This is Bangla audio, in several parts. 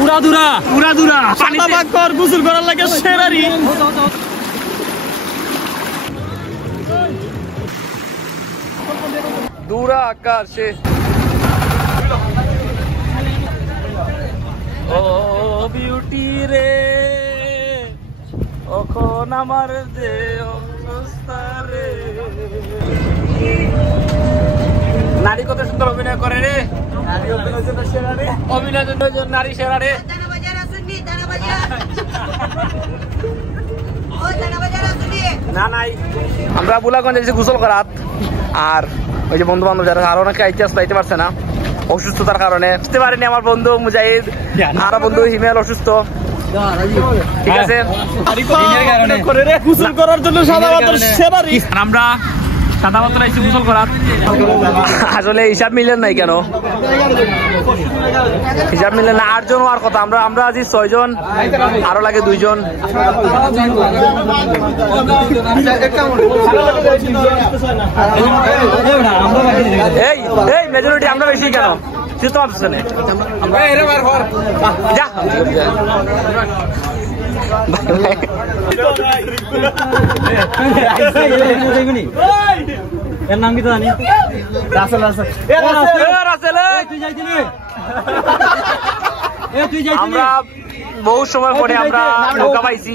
উড়াদুরা পানিতে কর গোসল করার লাগে সেরারি দূরা আকাশে ও বিউটি রে এখন আমার যে অবস্থা রে নারী কত সুন্দর অভিনয় করে রে অভিনয় নারী সেরা রে না নাই আমরা বুলাগঞ্জে এসে গোসল করাত আর ওই যে বন্ধু বান্ধব যারা আরো অনেকে আইতে পারছে না অসুস্থতার কারণে আসতে পারেনি আমার বন্ধু মুজাহিদ আর বন্ধু হিমেল অসুস্থ ঠিক আছে গোসল করার জন্য আমরা সাদা পাত্র এসে গোসল করার আসলে হিসাব মিলেন নাই কেন হিসাব মিলেন না 8 জন হওয়ার কথা আমরা আজ 6 জন আরো লাগে 2 জন এই মেজরিটি আমরা বেশি কেন তুই তো ভাবছিস না যা এর নাম কি তো জানি রাসেল আমরা বহু সময় পরে আমরা নৌকা পাইছি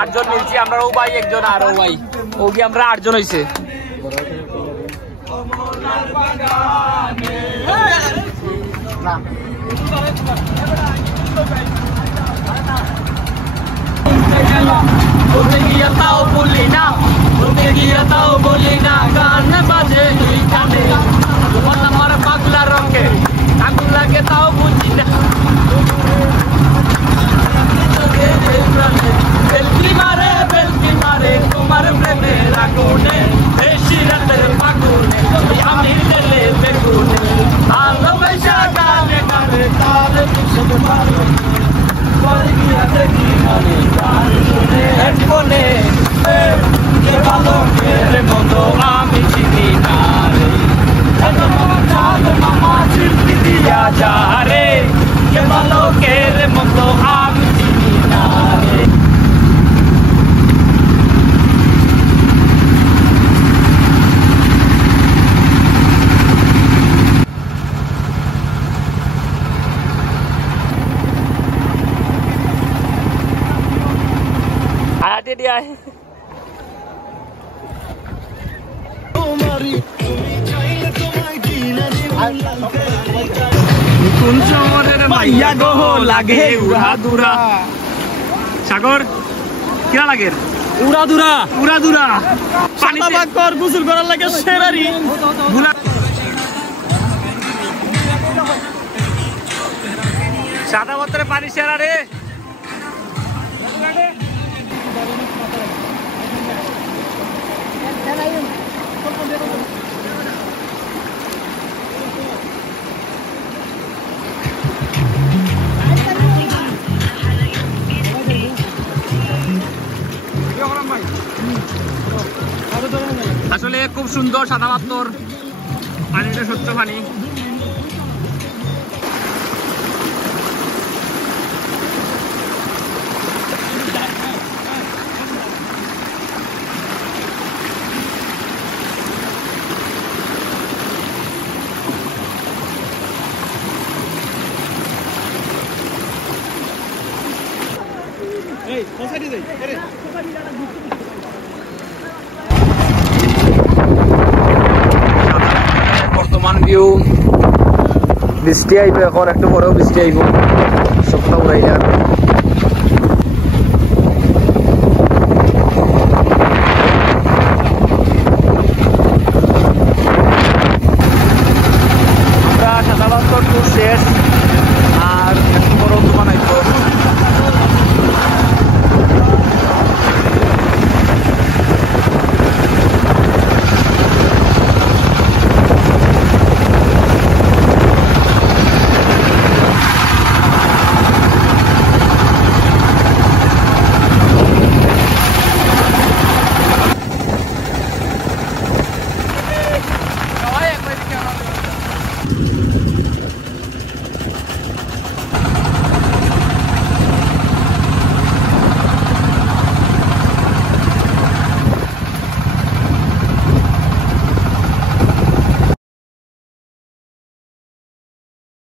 8 জন মিলছি আমরা ও ভাই একজন আর ও ভাই ও কি আমরা 8 জন হইছে গান বাজে আমার পাগলা রঙে আগুন লাগে তাও বুঝি না বেলকি মারে তোমার প্রেমের আগুনে বেশি রাতের পাগুনে আমি দিলে বেগুনে ভালোবাসা গানে গানে তার পিছনে ভালো গিয়া দেখি মানে গান শুনে হেডফোনে ভালো মতো আমি চিনি না রে মামা চিঠি দিয়া যা রে ভালো মতো আমি চিনি না রে आते दिया है সাগর কিরা লাগে উড়াদুরা পানিতে কর গোসল করার লাগে সেরারি সাদা পাত্রে পানি সেরা রে আসলে খুব সুন্দর সাদা পাথর পানিটা স্বচ্ছ পানি বর্তমান ভিউ বৃষ্টি আইব এখন একটু পরেও বৃষ্টি আইব সপ্তাহ উড়াইয়া